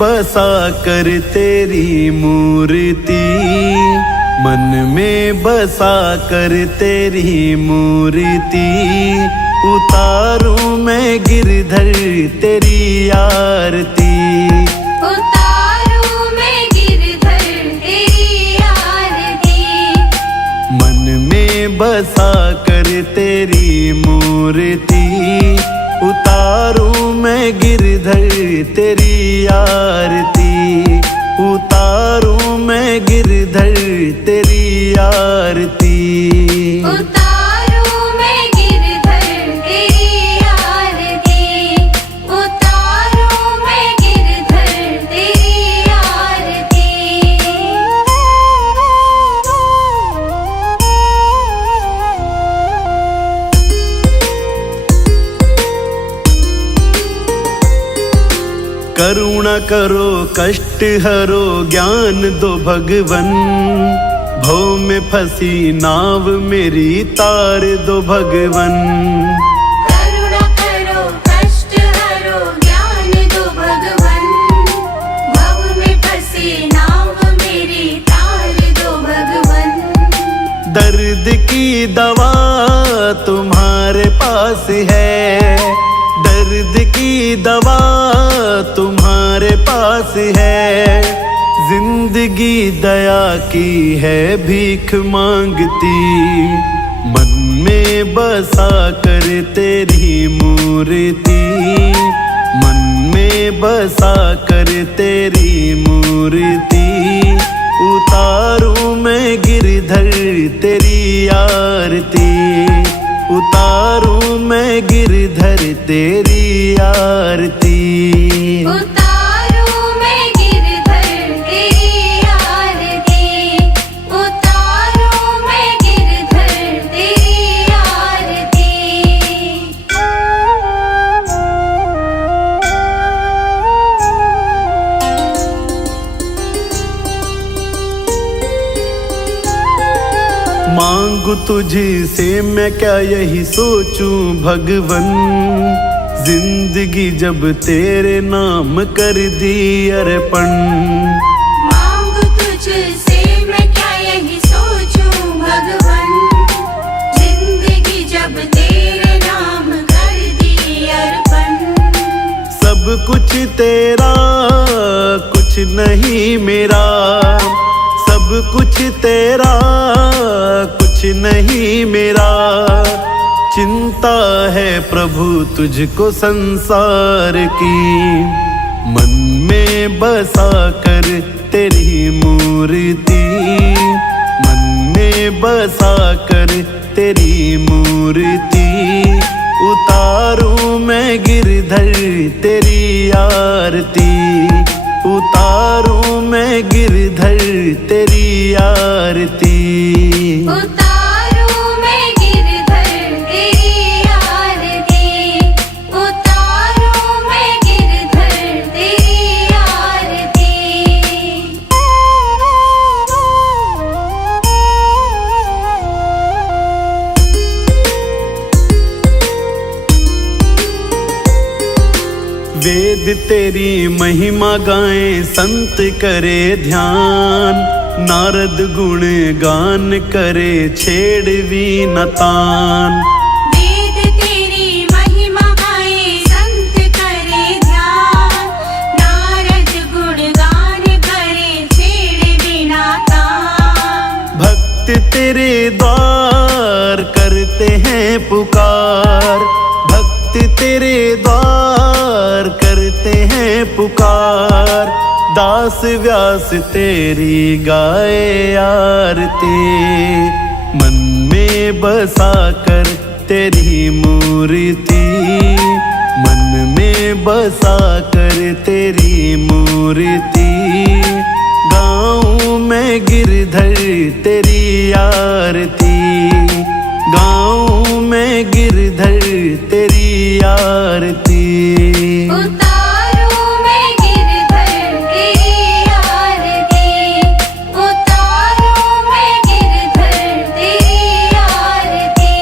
बसा कर तेरी मूर्ति, मन में बसा कर तेरी मूर्ति, उतारूं मैं गिरधर तेरी आरती, उतारूं मैं गिरधर तेरी आरती। मन में बसा कर तेरी मूर्ति, उतारूं मैं गिरधर तेरी आरती, उतारूं मैं गिरधर तेरी आरती, उतारूं मैं गिरधर तेरी आरती, उतारूं मैं गिरधर तेरी आरती। करुणा करो कष्ट हरो ज्ञान दो भगवन, भव में फंसी नाव मेरी तार दो भगवन, करुणा करो कष्ट हरो ज्ञान दो भगवन, भव में फंसी नाव मेरी तार दो भगवन। दर्द की दवा तुम्हारे पास है, दर्द की दवा तुम्हारे पास है, जिंदगी दया की है भीख मांगती, मन में बसा कर तेरी मूर्ति, मन में बसा कर तेरी मूर्ति, उतारूं मैं गिरधर तेरी आरती, उतारूं मैं गिरधर तेरी आरती, उतारूं मैं गिरधर तेरी आरती, उतारूं मैं गिरधर तेरी आरती। मांगू तुझसे मैं क्या यही सोचूं भगवन, जिंदगी जब तेरे नाम कर दी अर्पण, मांगू तुझसे मैं क्या यही सोचूं भगवन, जिंदगी जब तेरे नाम कर दी अर्पण। सब कुछ तेरा कुछ नहीं मेरा, सब कुछ तेरा कुछ नहीं मेरा, चिंता है प्रभु तुझको संसार की, मन में बसा कर तेरी मूर्ति, मन में बसा कर तेरी मूर्ति, उतारूं मैं गिरधर तेरी आरती, उतारूं मैं गिरधर तेरी आरती, उतारूं मैं गिरधर तेरी आरती, उतारूं मैं गिरधर तेरी आरती। वेद तेरी महिमा गाएं संत करे ध्यान, नारद गुण गान करे छेड़ वीणा तान, वेद तेरी महिमा गाए संत करे ध्यान, नारद गुण गान करे छेड़ वीणा तान। भक्त तेरे द्वार करते हैं पुकार, भक्त तेरे द्वार करते हैं पुकार, दास व्यास तेरी गाए आरती, मन में बसा कर तेरी मूर्ति, मन में बसा कर तेरी मूर्ति, गाऊं मैं गिरधर तेरी आरती, गाऊं मैं गिरधर तेरी आरती, उतारूं मैं गिरधर तेरी आरती, उतारूं मैं गिरधर तेरी आरती।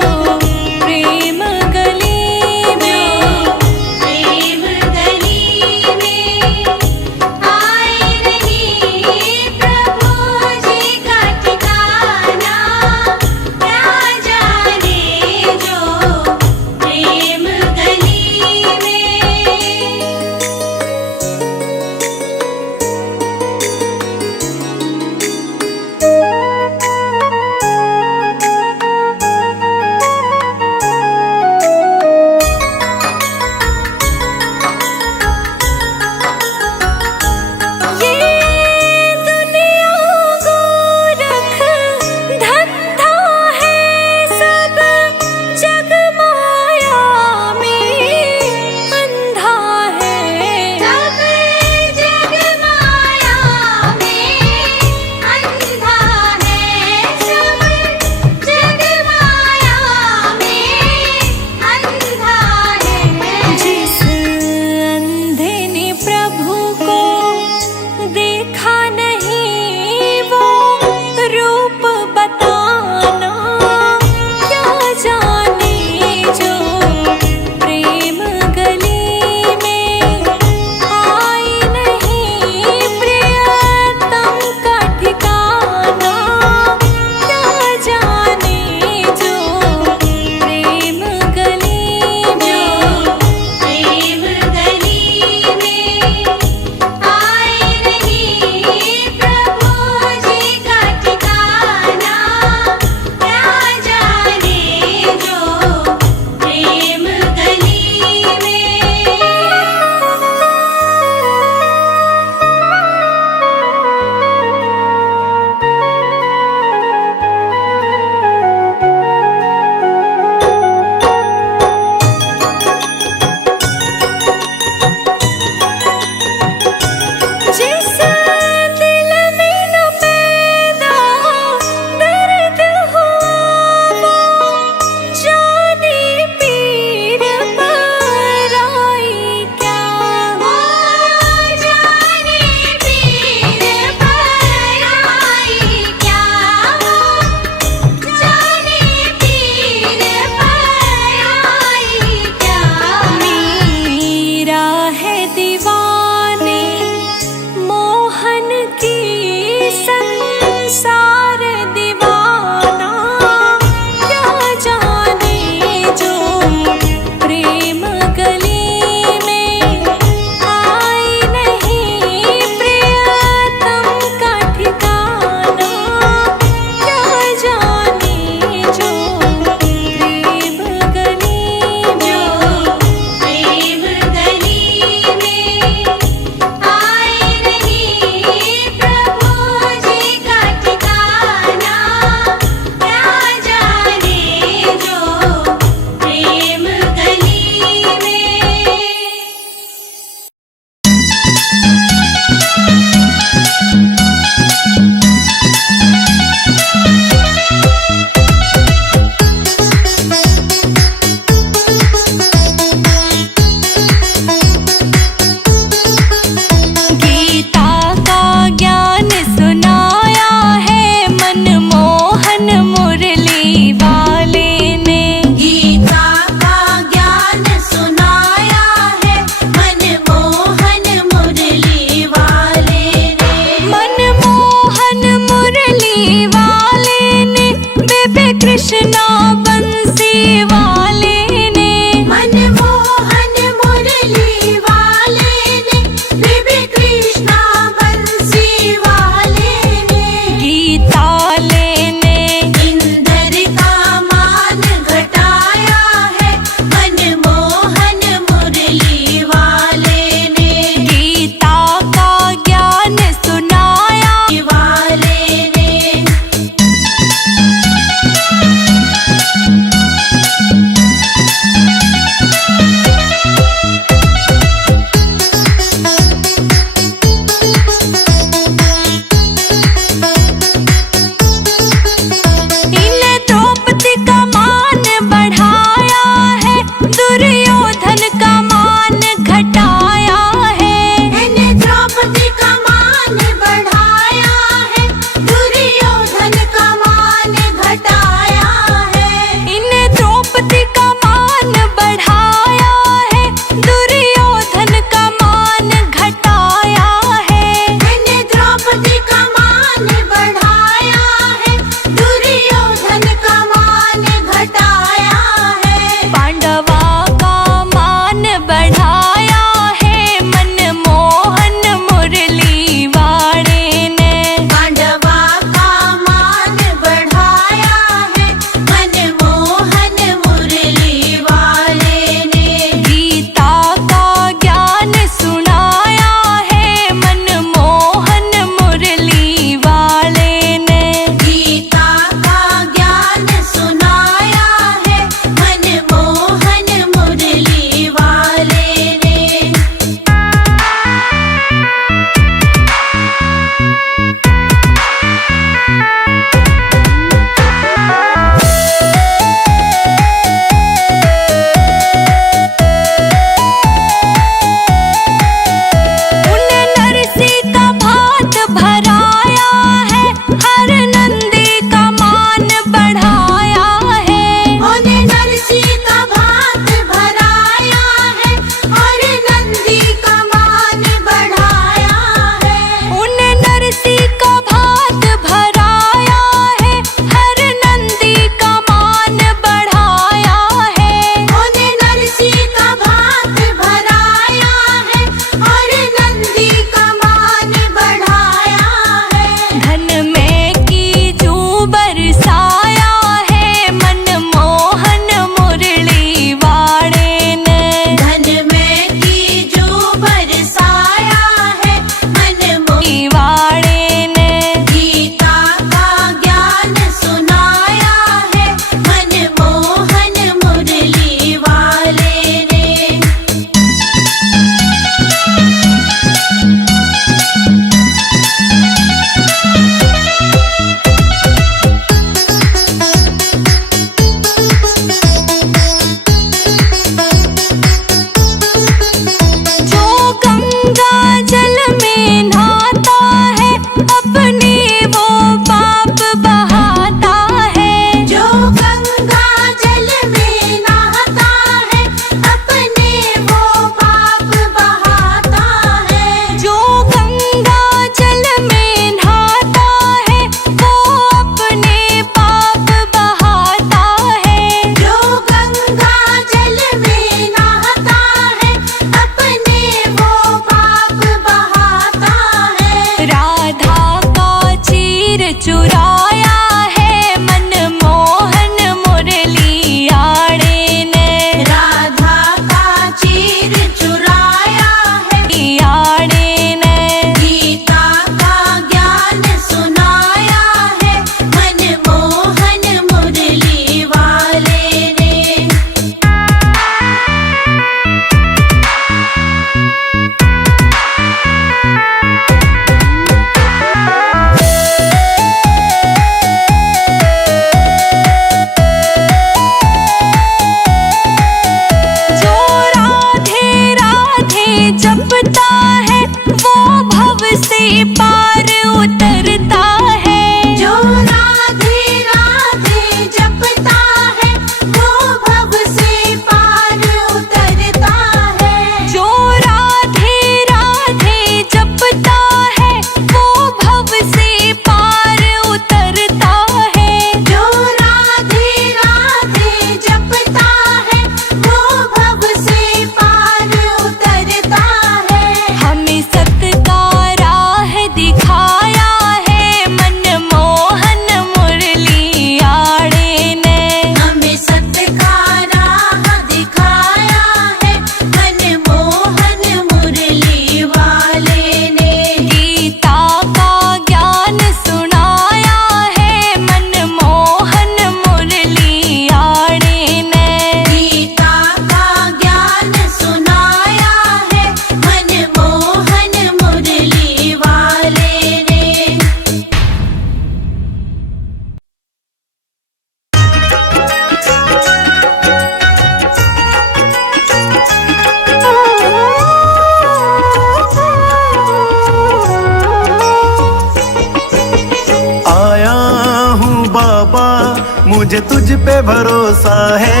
मुझे तुझ पे भरोसा है,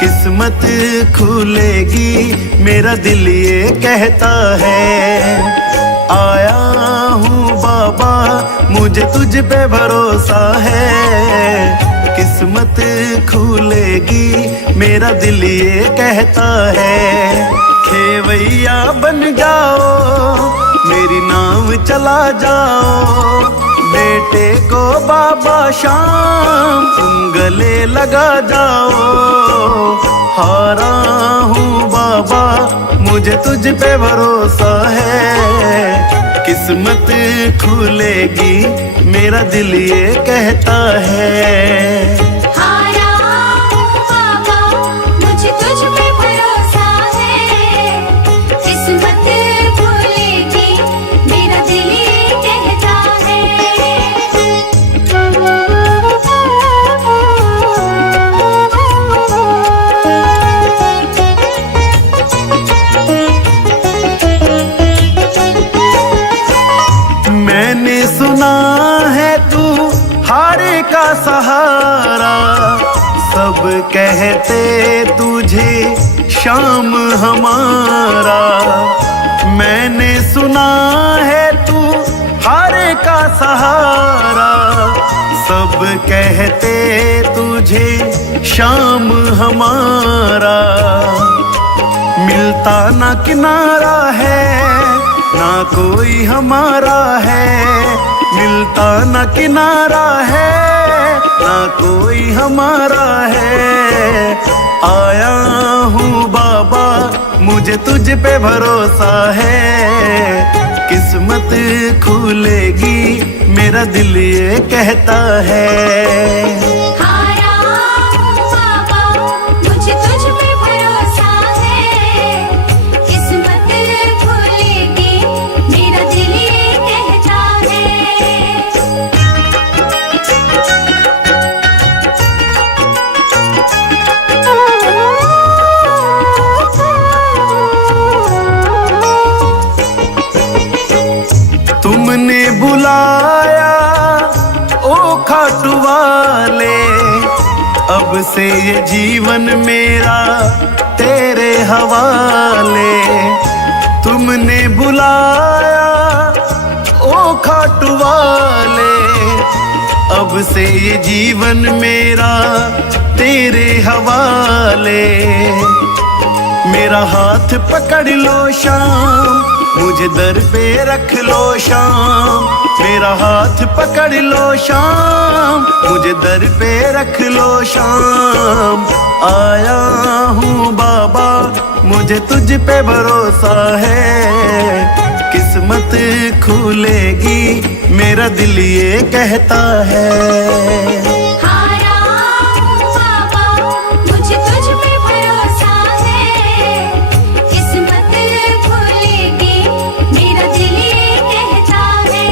किस्मत खुलेगी मेरा दिल ये कहता है। आया हूँ बाबा मुझे तुझ पे भरोसा है, किस्मत खुलेगी मेरा दिल ये कहता है। खेवैया बन जाओ मेरी नाव चला जाओ, बेटे को बाबा शाम तुम गले लगा जाओ। हारा हूँ बाबा मुझे तुझ पे भरोसा है, किस्मत खुलेगी मेरा दिल ये कहता है। कहते तुझे शाम हमारा, मैंने सुना है तू हार का सहारा। सब कहते तुझे शाम हमारा, मिलता ना किनारा है ना कोई हमारा है, मिलता ना किनारा है ना कोई हमारा है। आया हूँ बाबा मुझे तुझ पे भरोसा है, किस्मत खुलेगी मेरा दिल ये कहता है। आया हूँ बाबा मुझे तुझ पे भरोसा है, किस्मत खुलेगी मेरा दिल ये कहता है। तुमने बुलाया ओ खाटू वाले, अब से ये जीवन मेरा तेरे हवाले। तुमने बुलाया ओ खाटू वाले, अब से ये जीवन मेरा तेरे हवाले। मेरा हाथ पकड़ लो शाम मुझे दर पे रख लो शाम, मेरा हाथ पकड़ लो शाम मुझे दर पे रख लो शाम। आया हूँ बाबा मुझे तुझ पे भरोसा है, किस्मत खुलेगी मेरा दिल ये कहता है। आया हूँ बाबा मुझे तुझ पे भरोसा है, किस्मत खुलेगी मेरा दिल ये कहता है।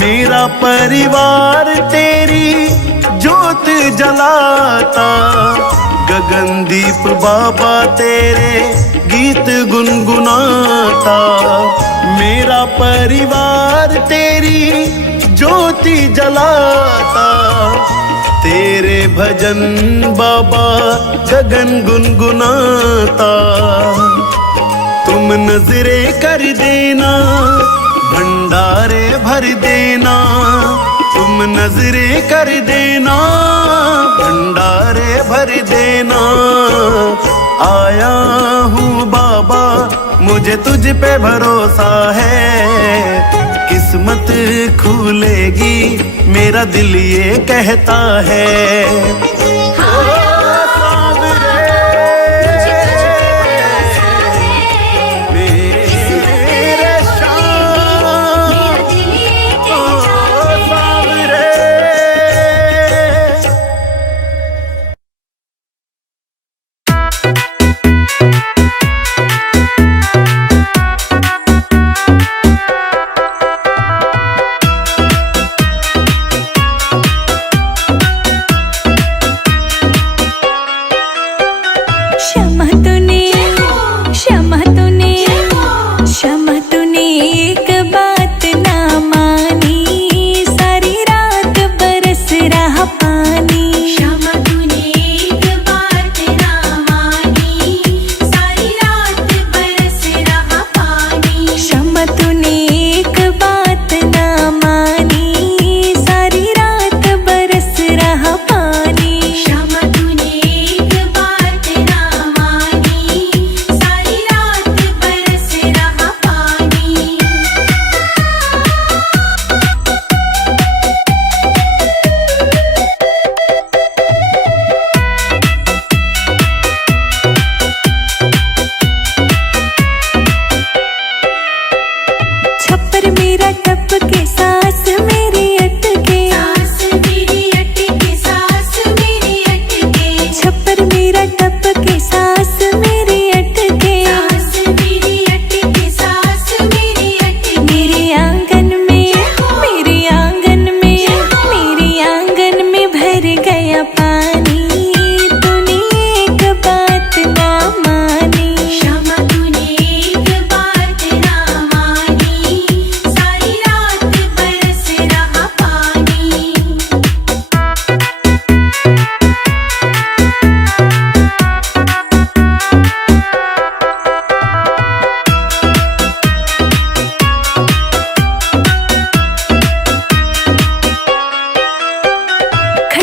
मेरा परिवार तेरी जोत जलाता, गगनदीप बाबा तेरे गीत गुनगुनाता। मेरा परिवार तेरी ज्योति जलाता, तेरे भजन बाबा गगन गुनगुनाता। तुम नजरे कर देना भंडारे भर देना, तुम नजरे कर देना भंडारे भर देना। आया हूँ बाबा मुझे तुझ पे भरोसा है, किस्मत खुलेगी मेरा दिल ये कहता है।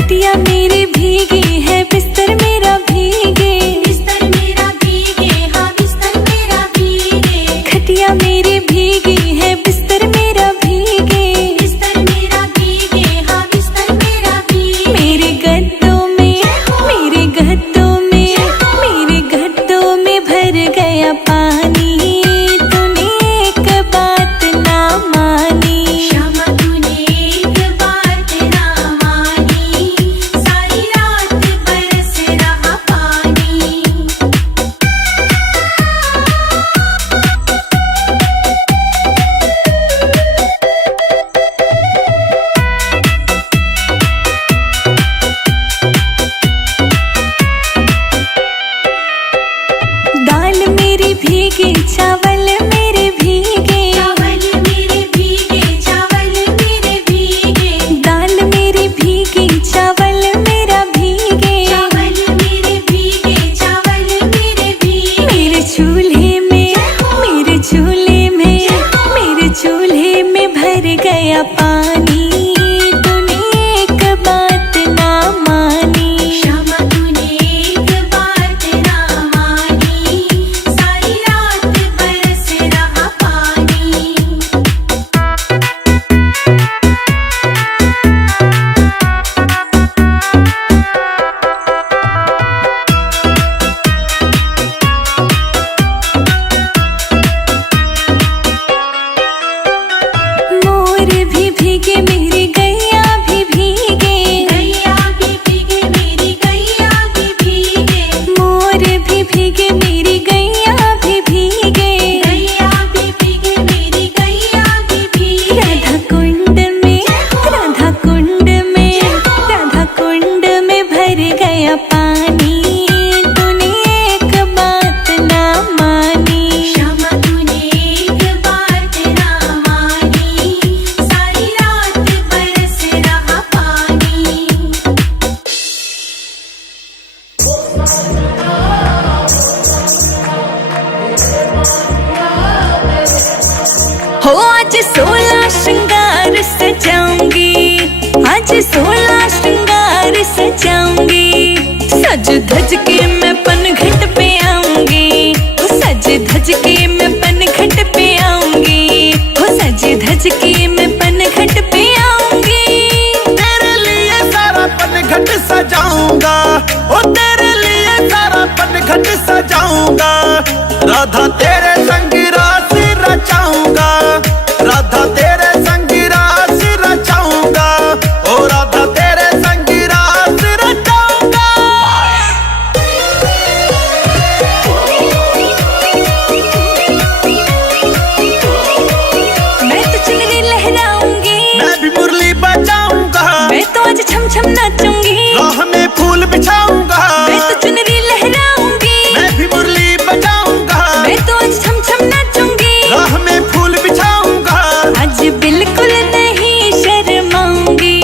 खटिया मेरी भीगी है, बिस्तर मेरा भीगे, बिस्तर मेरा भीगे, हाँ बिस्तर मेरा भीगे। खटिया मेरी भीगी है, बिस्तर मेरा भीगे, बिस्तर मेरा भीगे, हाँ बिस्तर मेरा भीगे। मेरे गद्दों में, मेरे गद्दों में, मेरे गद्दों में भर गया पानी, तूने एक बात ना मानी। श्यामा तूने एक बात ना मानी, सारी रात बरस रहा पानी। दाल मेरी भीगी, चावल मेरे भीगे, चावल मेरे भीगे, चावल मेरे भीगे। दाल मेरी भीगी, चावल मेरा भीगे, चावल मेरे भीगे, चावल मेरे भीगे। मेरे चूल्हे में, मेरे चूल्हे में, मेरे चूल्हे में भर गया पानी, तूने एक बात ना मानी। श्यामा तूने एक बात ना मानी, सारी रात बरस रहा पानी। मोर भी भीगे, मेरी गैया भी भीगे, गैया भी भीगे, मेरी गैया भी भीगे। मोर भी भीगे, मेरी गैया भी भीगे, गैया भी भीगे, मेरी गैया भी भीगे। राधा कुंड में, राधा कुंड में, राधा कुंड में भर गया पानी, तूने एक बात ना मानी। श्यामा तूने एक बात ना मानी, सारी रात बरस रहा पानी। हो आज 16 श्रृंगार सजाऊंगी, आज 16 श्रृंगार सजाऊंगी, सज धज के मैं पनघट पे आऊंगी, हो सज धज के मैं पनघट पे आऊंगी, हो सज धज के मैं पनघट पे आऊंगी। तेरे लिए सारा पनघट सजाऊंगा, ओ तेरे लिए सारा पनघट सजाऊंगा, राधा तेरे संग रास रचाऊंगा, राधा तेरे संग रास रचाऊंगा, ओ राधा तेरे संग रास रचाऊंगा। मैं तो चुनरी लहराऊंगी, मैं भी मुरली बजाऊंगा, मैं तो आज छम छम नाचूंगी, राह में फूल बिछाऊंगा, मैं तो चुनरी लहराऊंगी, मैं भी मुरली बजाऊंगा, मैं तो आज छम छम नाचूंगी, राह में फूल बिछाऊंगा। आज बिल्कुल नहीं शर्माऊंगी,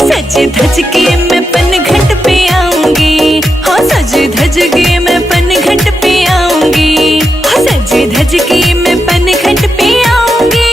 सज धज के मैं पनघट पे आऊंगी, हाँ सज धज के मैं पनघट पे आऊंगी, हाँ सज धज के मैं पनघट पे आऊंगी।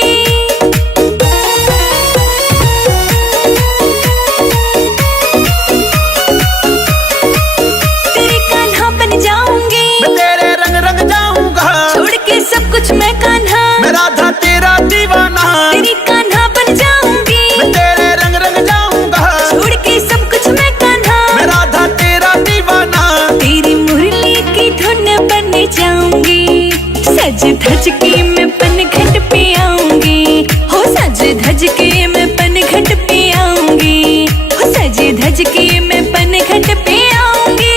तेरे कान्हा बन जाऊंगी, मैं तेरे रंग रंग जाऊंगा, छोड़ के सब कुछ मैं कान्हा, मैं राधा तेरा दीवाना, तेरी कान्हा बन जाऊंगी, मैं तेरे रंग रंग जाऊंगा, छोड़ के सब कुछ मैं कान्हा, मैं राधा तेरा दीवाना। तेरी मुरली की धुन बन जाऊंगी, सज धज के मैं पनघट पे आऊंगी, हो सज धज के मैं पनघट पे आऊंगी, हो सज धज के मैं पनघट पे आऊंगी।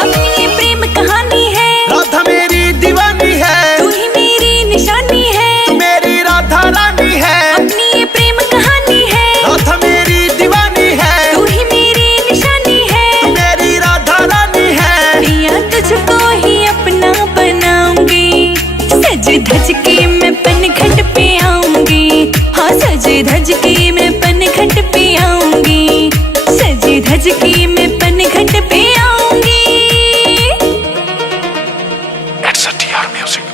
अपनी ये प्रेम कहानी है, राधा मेरी दीवानी है, तू ही मेरी निशानी है, तू मेरी राधा रानी है, अपनी ये प्रेम कहानी है, राधा मेरी दीवानी है, तू ही मेरी निशानी है, तू मेरी राधा रानी है। पिया तुझको ही अपना बनाऊंगी, सज धज के मैं पनघट पे आऊंगी, हाँ सज धज के मैं पनघट पे आऊंगी, सज धज के मैं पनघट पे आऊंगी। It's a TR Music.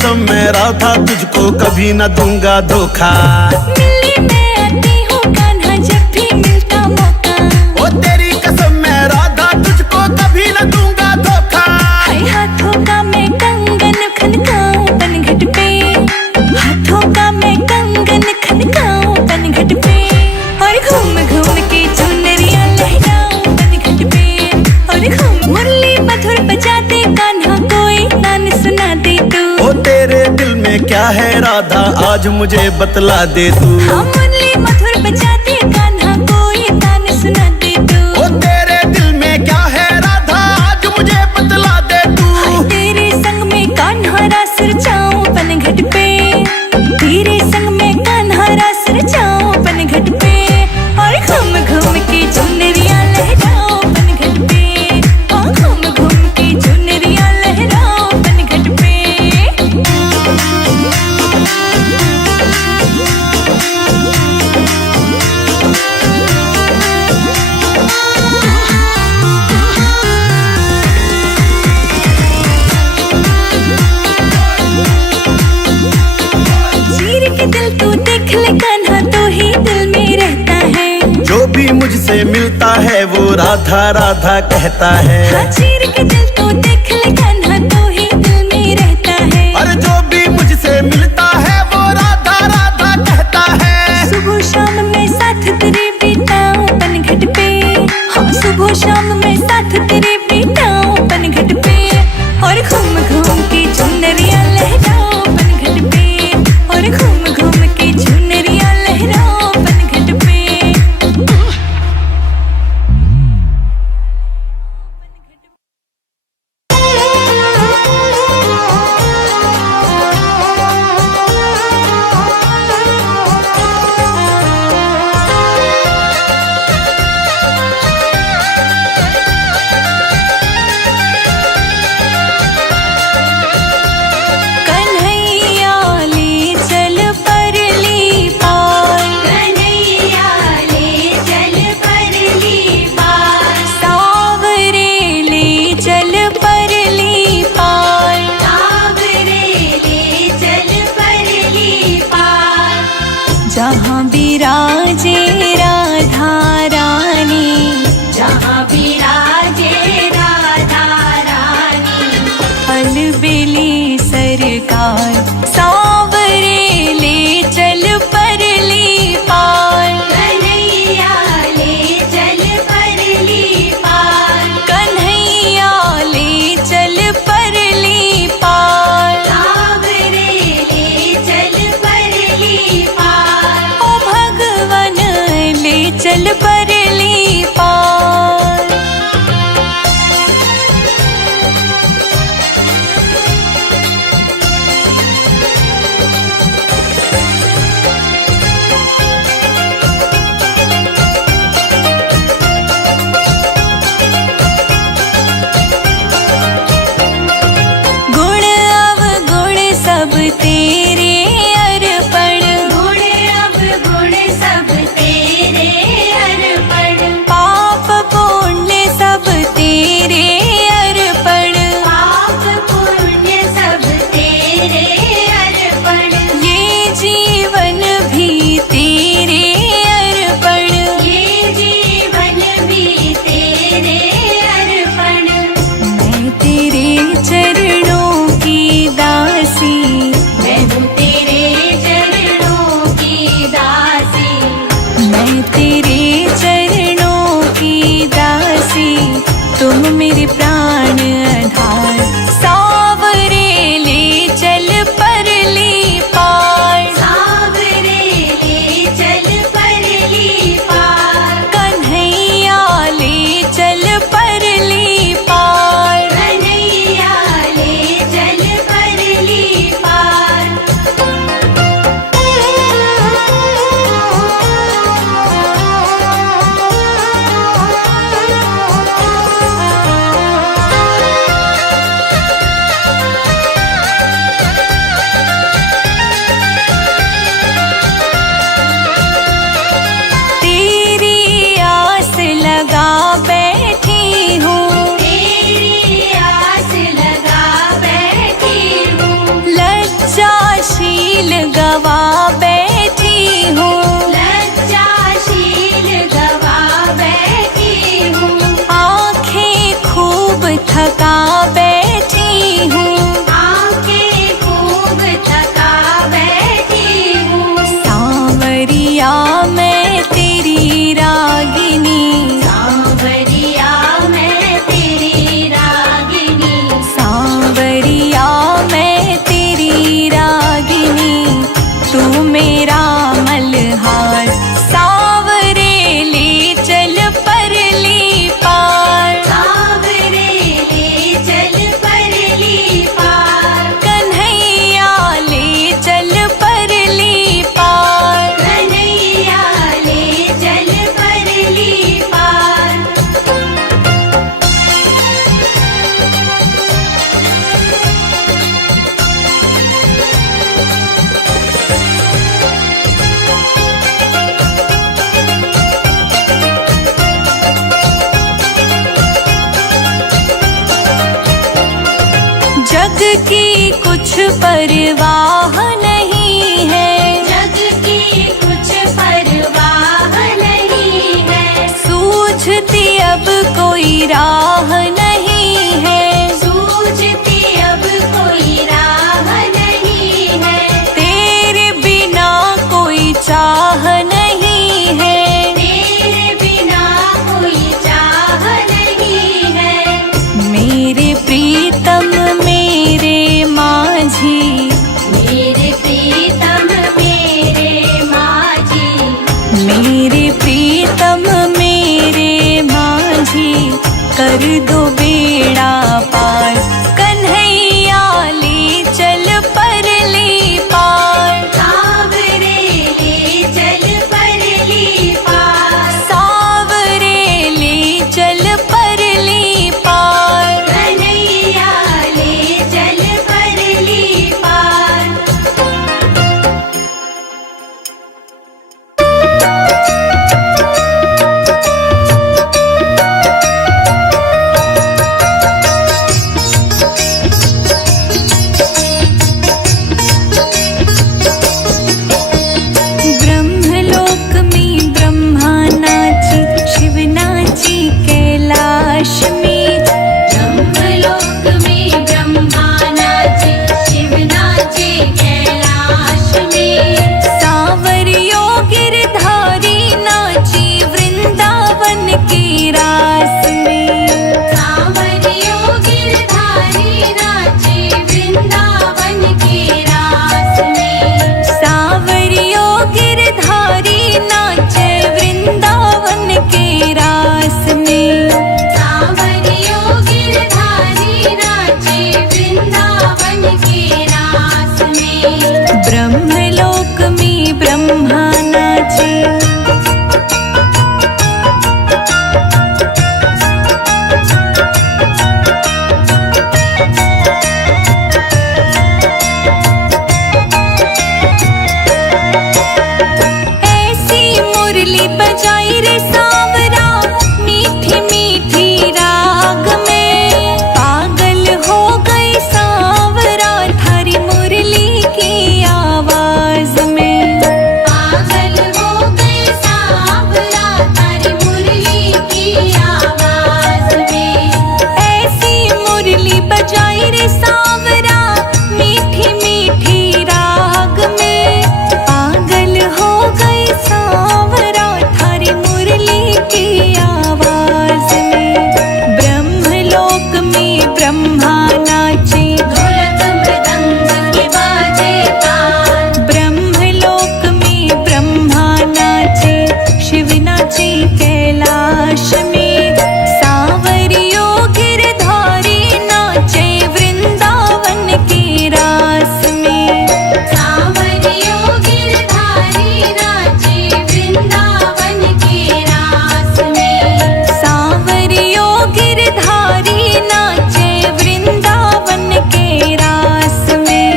कसम मैं राधा तुझको कभी न दूंगा धोखा। मिलने मैं आती हूँ कान्हा जब भी मिलता मौका। ओ तेरी कसम मैं राधा तुझको कभी न दूंगा धोखा। हाय हाथों का मैं कंगन खनकाऊं पनघट पे, हाथों का मैं कंगन खनकाऊं पनघट पे, और घूम घूम के चुनरिया लहराऊं पनघट पे, और घूम मुरली मधुर बजाते कान्हा कोई तान सुना दे तू। ओ तेरे दिल में क्या है राधा आज मुझे बतला दे तू। हाँ मुरली मधुर बजाते कान्हा कोई तान सुना दे तू। ओ तेरे दिल में क्या है राधा आज मुझे बतला दे तू। हाय तेरे संग में कान्हा रास रचाऊं पनघट पे, तेरे संग में कान्हा रास रचाऊं पनघट पे, और घूम घूम के चुनरिया लहराऊं पनघट पे, हाँ घूम घूम के चुनरिया लहराऊं पनघट पे। चीर के दिल तू देख ले कान्हा तो ही दिल में रहता है। जो भी मुझसे मिलता है वो राधा राधा कहता है। हाँ चीर के दिल तू देख ले कान्हा तो ही दिल में रहता है। अरे जो भी मुझसे मिलता है वो राधा राधा कहता है। सुबह शाम में साथ तेरे बिताऊं पनघट पे, हाँ सुबह शाम में साथ तेरे बिताऊं पनघट पे, और घूम घूम के चुनरिया लहराऊं पनघट पे, और घूम घूम के चुनरिया लहराऊं पनघट पे। कन्हैया ले चल परली पार, कन्हैया ले चल परली पार, सावरे ले चल परली पार, सावरे ले चल परली पार, जहाँ बिराजे राधा रानी, जहाँ विराजे राधा रानी, अलबेली सरकार, सावरे ले चल परली पार, कन्हैया ले चल परली पार, कन्हैया ले चल परली पार, सावरे ले चल परली पार, ओ भगवन ले चल परली पार। जग की कुछ परवाह नहीं है, जग की कुछ परवाह नहीं है, सूझती अब कोई राह नहीं है, सूझती अब कोई राह नहीं है, तेरे बिना कोई चाह नहीं है, तेरे बिना कोई चाह नहीं है। मेरे प्रीतम मेरे माझी, मेरे प्रीतम मेरे माझी, मेरे प्रीतम मेरे माझी, कर दो बेड़ा पार, कन्हैया ले चल परली पार, सावरे ले चल परली पार, सावरे ले चल परली पार, कन्हैया ले चल परली पार। ब्रह्मलोक में ब्रह्मा नाची, शिव नाची कैलाश में, ब्रह्मलोक में ब्रह्मा नाचे, शिव नाचे कैलाश में, सावरियो गिरधारी नाची वृंदावन के रास में, सावरियो गिरधारी नाचे वृंदावन के रास में, सावरियो गिरधारी नाचे वृंदावन के रास में, सावरियो गिरधारी नाचे वृंदावन के रास में, ब्रह्मलोक में ब्रह्मा नाचे, ऐसी मुरली बजाई रे सांवरा, मीठी मीठी राग में, पागल हो गई सांवरा थारी मुरली की आवाज में, पागल हो गई सांवरा तारी मुरली की आवाज में, ऐसी मुरली बजाई रे सांवरा, मीठी मीठी राग में, पागल हो गई सांवरा थारी मुरली की आवाज में, ब्रह्मलोक में ब्रह्मा नाचे, ढोलक मृदंग के बाजे ताल, ब्रह्मलोक में ब्रह्मा नाचे, शिव नाचे कैलाश में, सावरियो गिरधारी नाचे वृंदावन के रास में, सावरियो गिरधारी नाचे वृंदावन के रास में, सावरियो गिरधारी नाचे वृंदावन के रास में,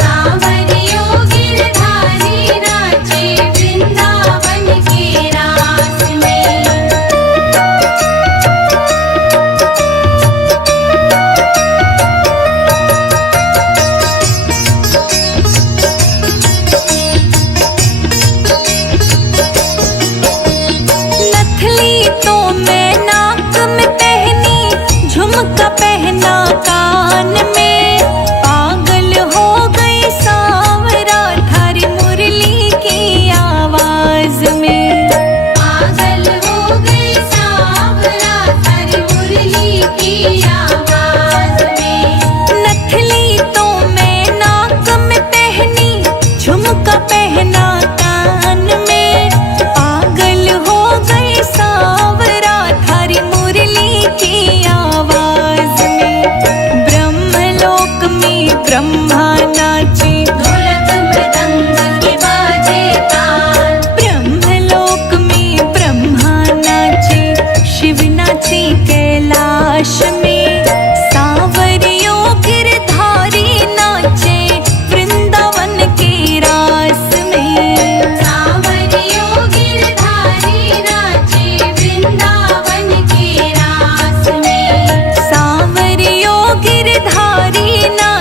सावरियो गिरधारी नाचे वृंदावन के रास में। नथली तो मैं नाक में पहनी, झुमका पहना कान में, पागल हो गई सांवरा थारी मुरली की आवाज में, पागल हो गई सांवरा थारी मुरली की आवाज में, नथली तो मैं नाक में पहनी, झुमका पहना कान में, पागल हो गई सांवरा थारी मुरली की आवाज में, ब्रह्मलोक में ब्रह्मा नाचे, ढोलक मृदंग के बाजे ताल, ब्रह्मलोक में ब्रह्मा नाचे, शिव नाचे कैलाश में, सावरियो गिरधारी नाचे वृंदावन के रास में, सावरियो गिरधारी नाचे वृंदावन के रास में, सावरियो गिरधारी नाचे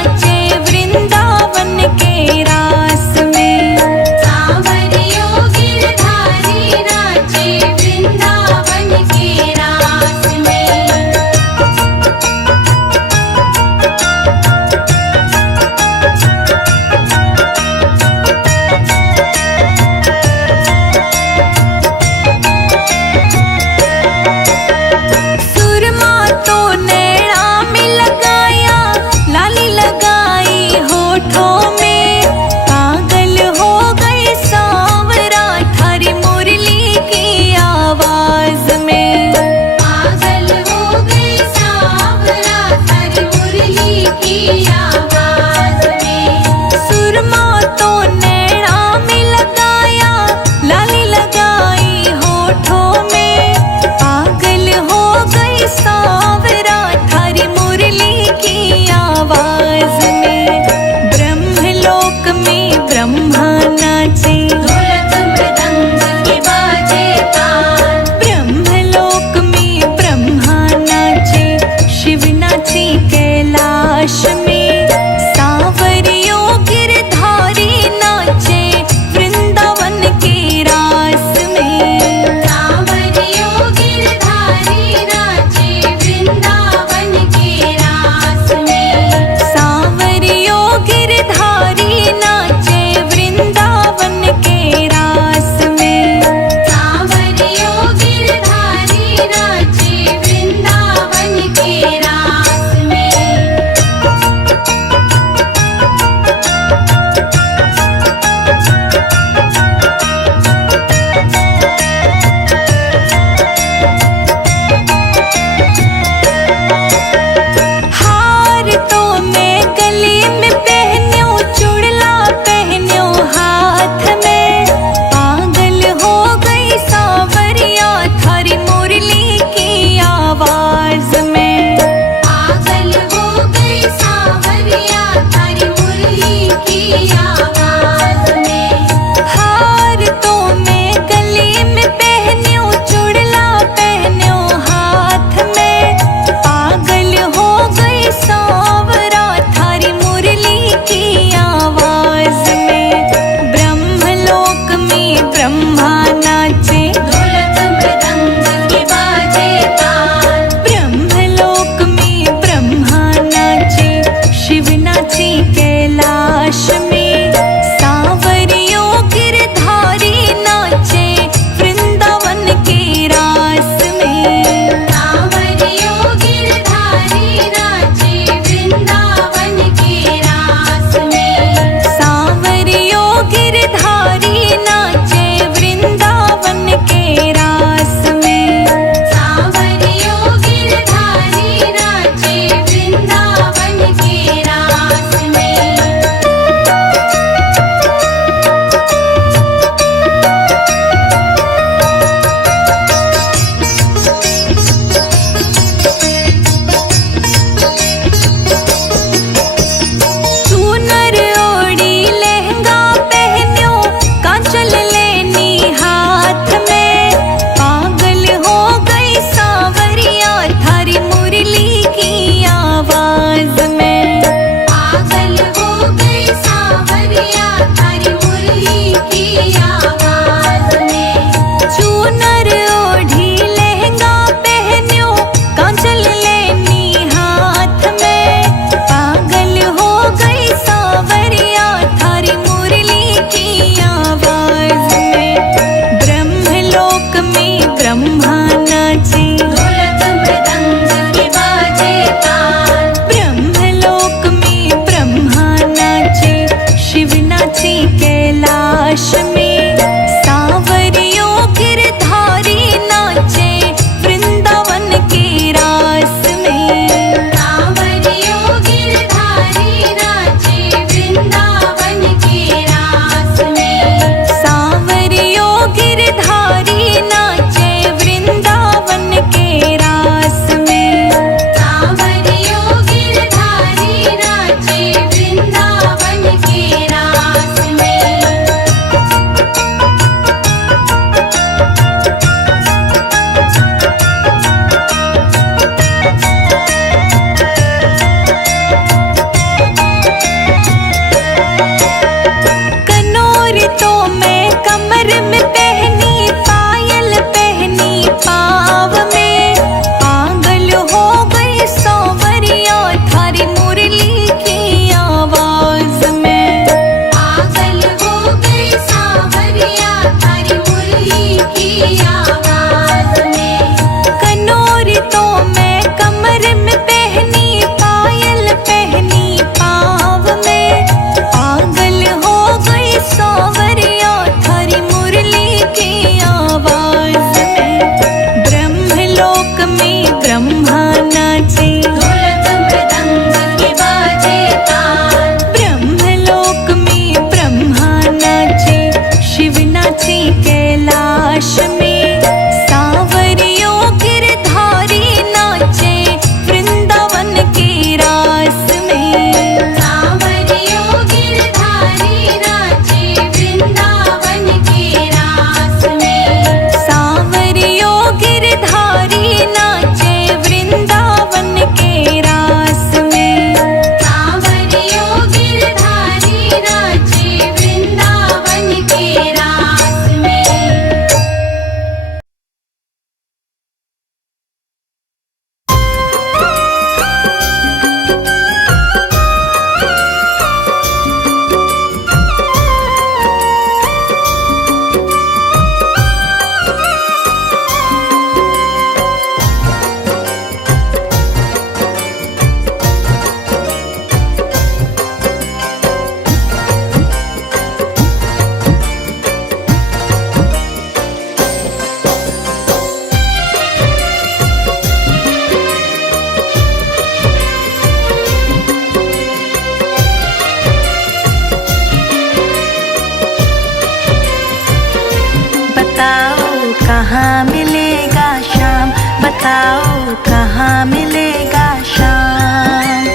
कहाँ मिलेगा शाम।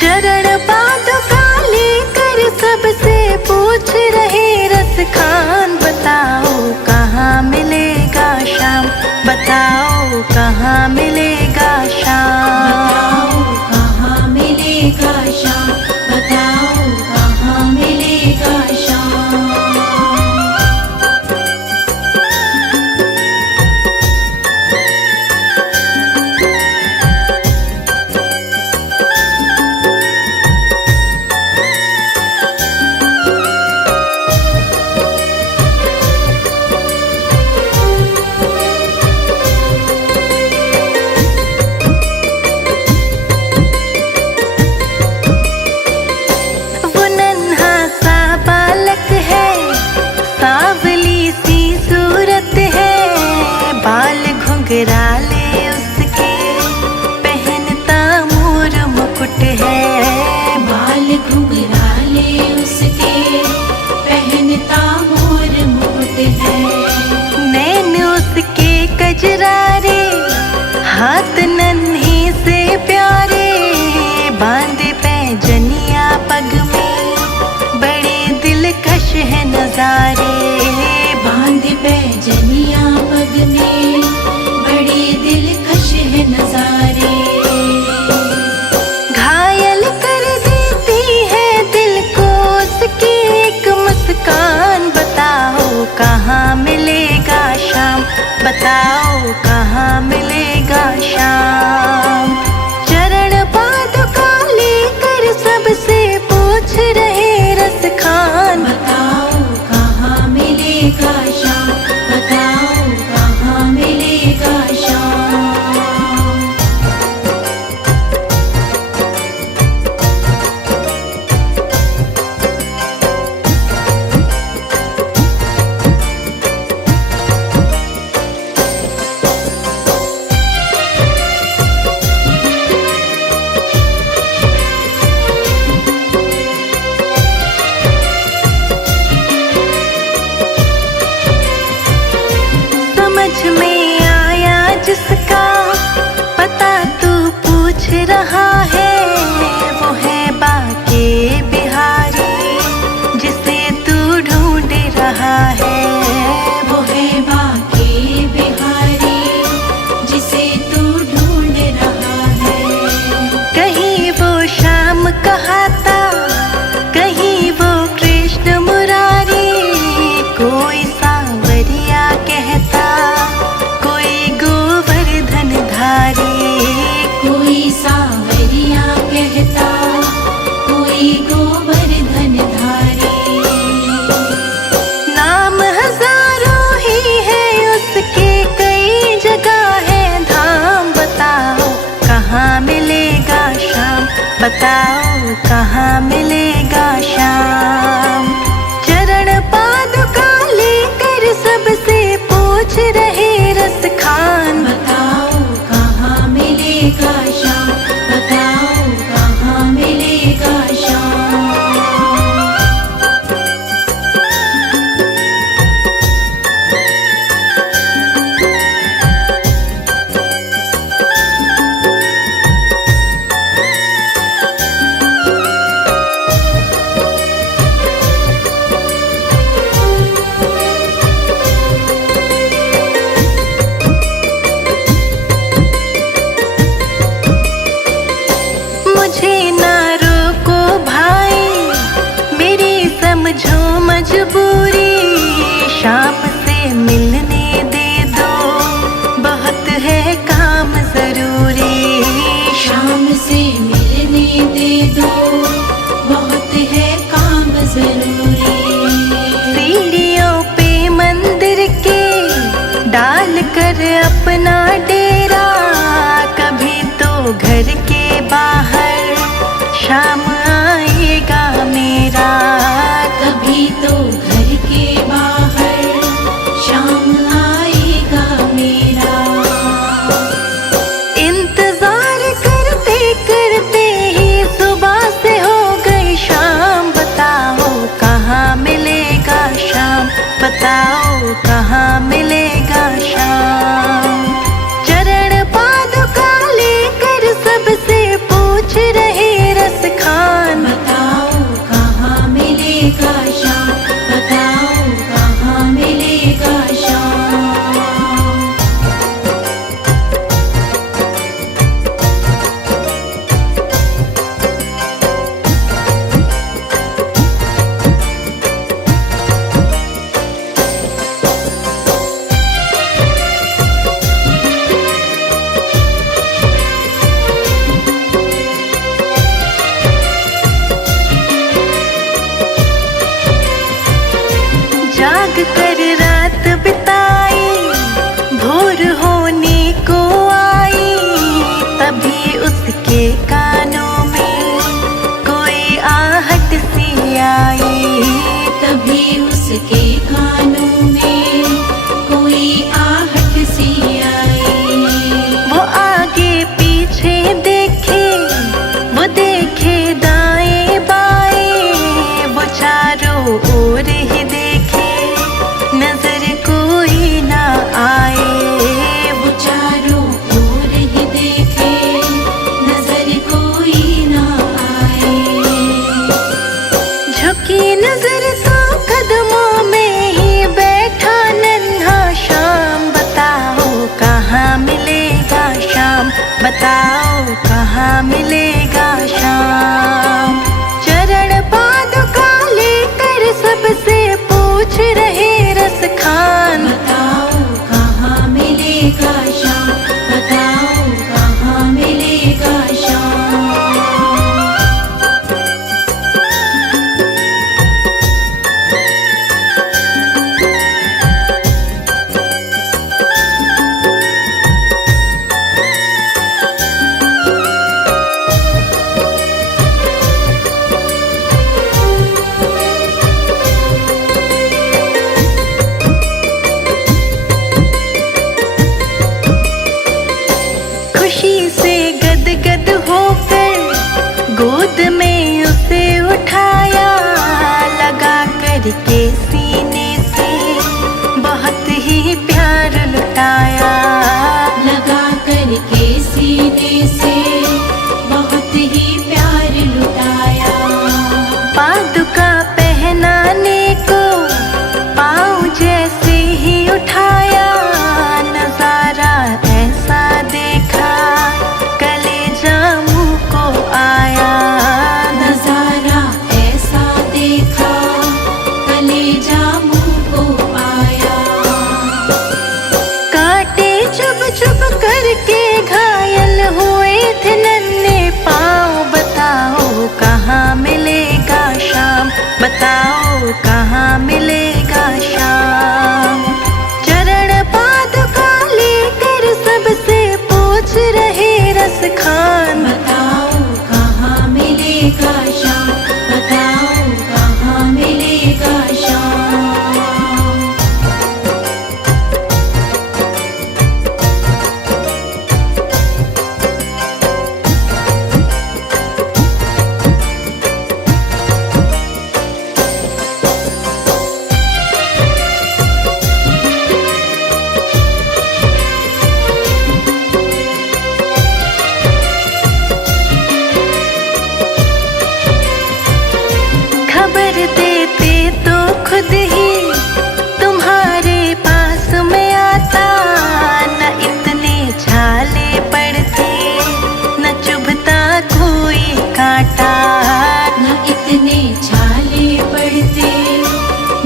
चरण पादुका लेकर सबसे पूछ रहे रस खान, बताओ कहाँ मिलेगा शाम, बताओ कहाँ मिलेगा शाम। बताओ कहाँ मिलेगा शाम, बताओ कहाँ मिलेगा शाम। वो नन्हा सा बालक है, सांवली सी सूरत है, बाल घुंघराले उसके, पहनता मोर मुकुट है। बाल घुंघराले उसके, पहनता मोर मुकुट है। नैन उसके कजरारे, हाथ नन्हे से प्यारे, बांधे पैजनिया पग में, बड़े दिलकश है नजारे। बांध पैजनिया पग में, बड़े दिलकश है नजारे। घायल कर देती है दिल को उसकी एक मुस्कान, बताओ कहाँ मिलेगा शाम, बताओ कहाँ मिलेगा शाम। चरण पादुका लेकर सबसे पूछ रहे रस खान, बताओ कहाँ मिलेगा शाम, बताओ कहाँ मिलेगा शाम। समझ में आया जिसका पता तू पूछ रहा है, वो है बाके बिहारी जिसे तू ढूंढ रहा है। वो है बाके बिहारी जिसे तू ढूंढ रहा है। कहीं वो श्याम कहाता, कहीं वो कृष्ण मुरारी, कोई सांवरिया कहता, कोई गोवर्धन धारी। कोई सांवरिया कहता, कोई गोवर्धन धारी। नाम हजारों ही है उसके, कई जगह है धाम, बताओ कहाँ मिलेगा शाम, बताओ कहाँ मिलेगा शाम। चरण पादुका लेकर सबसे पूछ रहे रस खान, बताओ कहाँ मिलेगा शाम, बताओ कहाँ मिलेगा शाम। जाग कर रात बिताई, भोर होने को आई, तभी उसके कानों में कोई आहट सी आई, तभी उसके कानों में कोई आहट सी आई। वो आगे पीछे देखे, वो देखे दाएं बाएं, वो चारों ओर ही देखे, नजर कोई ना आए, वो चारों ओर ही देखे, नजर कोई ना आए। झुकी नजर तो कदमों में ही बैठा नन्हा शाम, बताओ कहाँ मिलेगा शाम, बताओ कहाँ मिलेगा शाम। चरण पादुका लेकर सबसे पूछ रहे रस खान, बताओ कहाँ मिलेगा शाम, बताओ कहाँ मिलेगा शाम। खुशी से गदगद होकर गोद में उसे उठाया, लगा करके सीने से बहुत ही प्यार लुटाया, लगा करके सीने से बहुत ही प्यार लुटाया। पादुका पहनाने को पाँव जैसे ही उठाया, नजारा ऐसा देखा कलेजा मुँह को आया, नजारा ऐसा देखा कलेजा मुँह को आया। कांटे चुभ चुभ करके घायल हुए थे नन्हे पाँव, बताओ कहाँ मिलेगा शाम, बताओ कहाँ मिलेगा शाम। चरण पादुका लेकर सबसे पूछ रहे रस खान, बताओ कहाँ मिलेगा शाम, बताओ कहाँ मिलेगा शाम। खबर देते तो खुद ही तुम्हारे पास में आता, न इतने छाले पड़ते, न चुभता कोई कांटा, न इतने छाले पड़ते,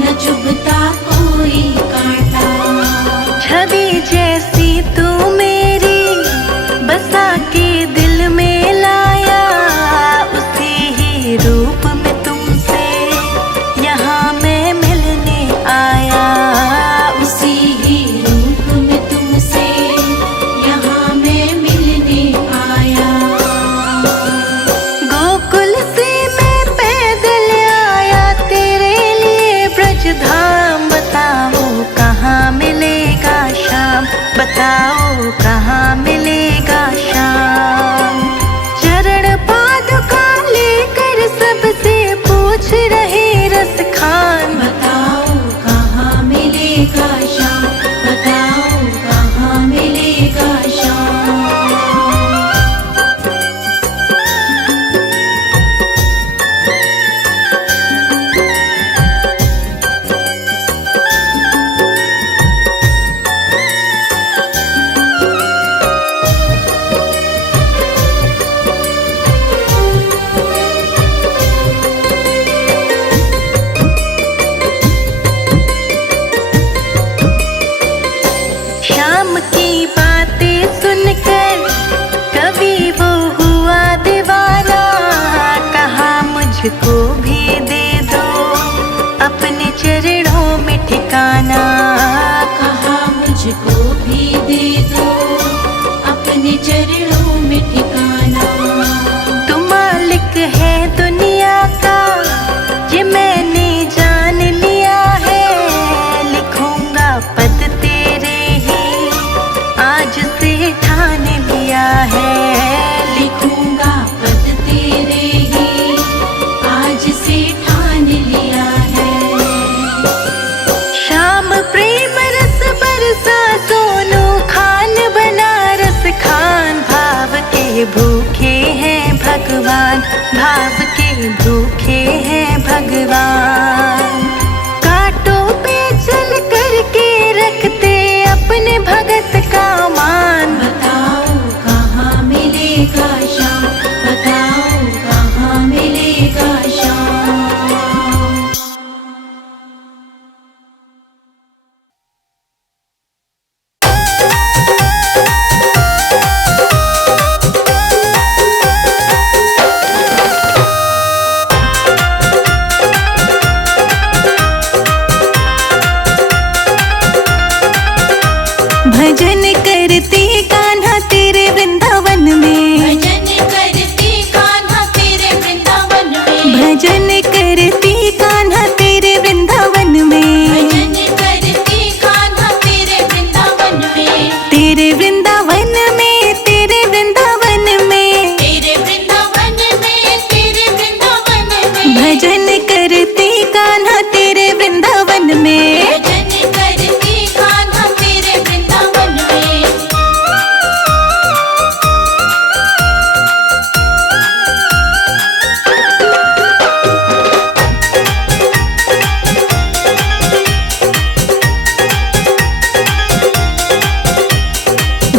न चुभता कोई कांटा। छवि जैसी तू मेरी बसा के दिल में लाया, उसी ही रूप में तुमसे यहाँ मैं मिलने आया, उसी ही रूप में तुमसे यहाँ मैं मिलने आया। गोकुल से मैं पैदल आया तेरे लिए ब्रज धाम, बताओ कहाँ मिलेगा शाम, बताओ कहाँ मिलेगा शाम। चरण पादुका लेकर सबसे पूछ रहे रस खान, बताओ कहाँ मिलेगा शाम, बताओ कहाँ मिलेगा शाम। मुझको भी दे दो अपने चरणों में भूखे हैं भगवान, भाव के भूखे हैं भगवान। कांटों पे चल करके रखते अपने भगत का मान। बताओ कहाँ मिलेगा श्याम, बताओ कहाँ मिलेगा श्याम। भजन करती कान्हा तेरे वृंदावन में, भजन करती कान्हा तेरे वृंदावन में, भजन करती कान्हा तेरे वृंदावन में, भजन करती कान्हा तेरे वृंदावन में, तेरे वृंदावन में, तेरे वृंदावन में, तेरे वृंदावन में, तेरे वृंदावन में, भजन करती कान्हा तेरे वृंदावन में। भजन करती कान्हा तेरे वृंदावन में।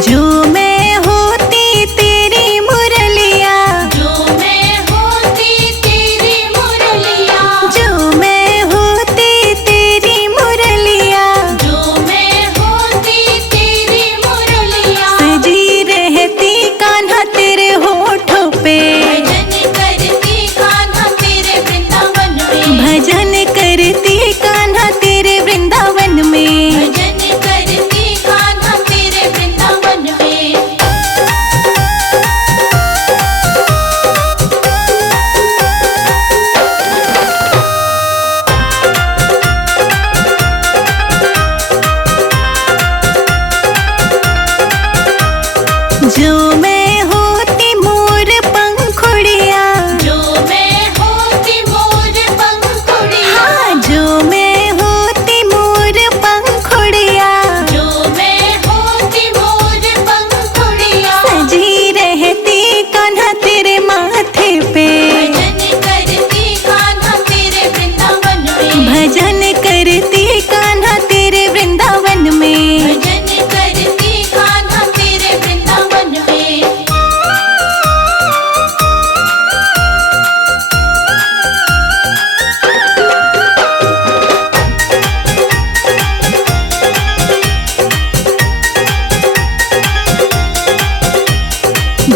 जो मैं होती तेरी मुरलिया, जो मैं होती तेरी मुरलिया, जो मैं होती तेरी मुरलिया, जो मैं होती तेरी मुरलिया, सजी रहती कान्हा तेरे होठों पे, भजन करती कान्हा तेरे वृंदावन में, भजन करती कान्हा तेरे वृंदावन में। भजन करती कान्हा तेरे वृंदावन में। जो मैं होती मोर पंखुड़िया, जो मैं होती मोर पंखुड़िया, हाँ जो मैं होती मोर पंखुड़िया, जो मैं होती मोर पंखुड़िया, सजी रहती कान्हा तेरे माथे पे, भजन करती कान्हा तेरे वृंदावन में, भजन करती कान्हा तेरे वृंदावन में। भजन करती कान्हा तेरे वृंदावन में।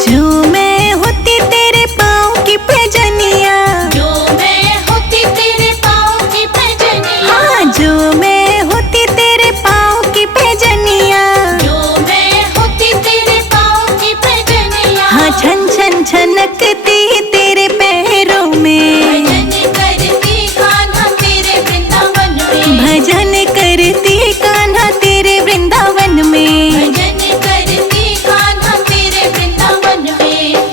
जो मैं होती तेरे पाँव की पैजनिया, जो मैं होती तेरे पाँव की पैजनिया, हाँ जो मैं होती तेरे पाँव की पैजनिया, जो मैं होती तेरे पाँव की पैजनिया, हाँ छन छन छनकती तेरे पैरों में, भजन करती कान्हा तेरे वृंदावन में, भजन करती कान्हा तेरे वृंदावन में। भजन करती कान्हा तेरे वृंदावन में।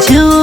जो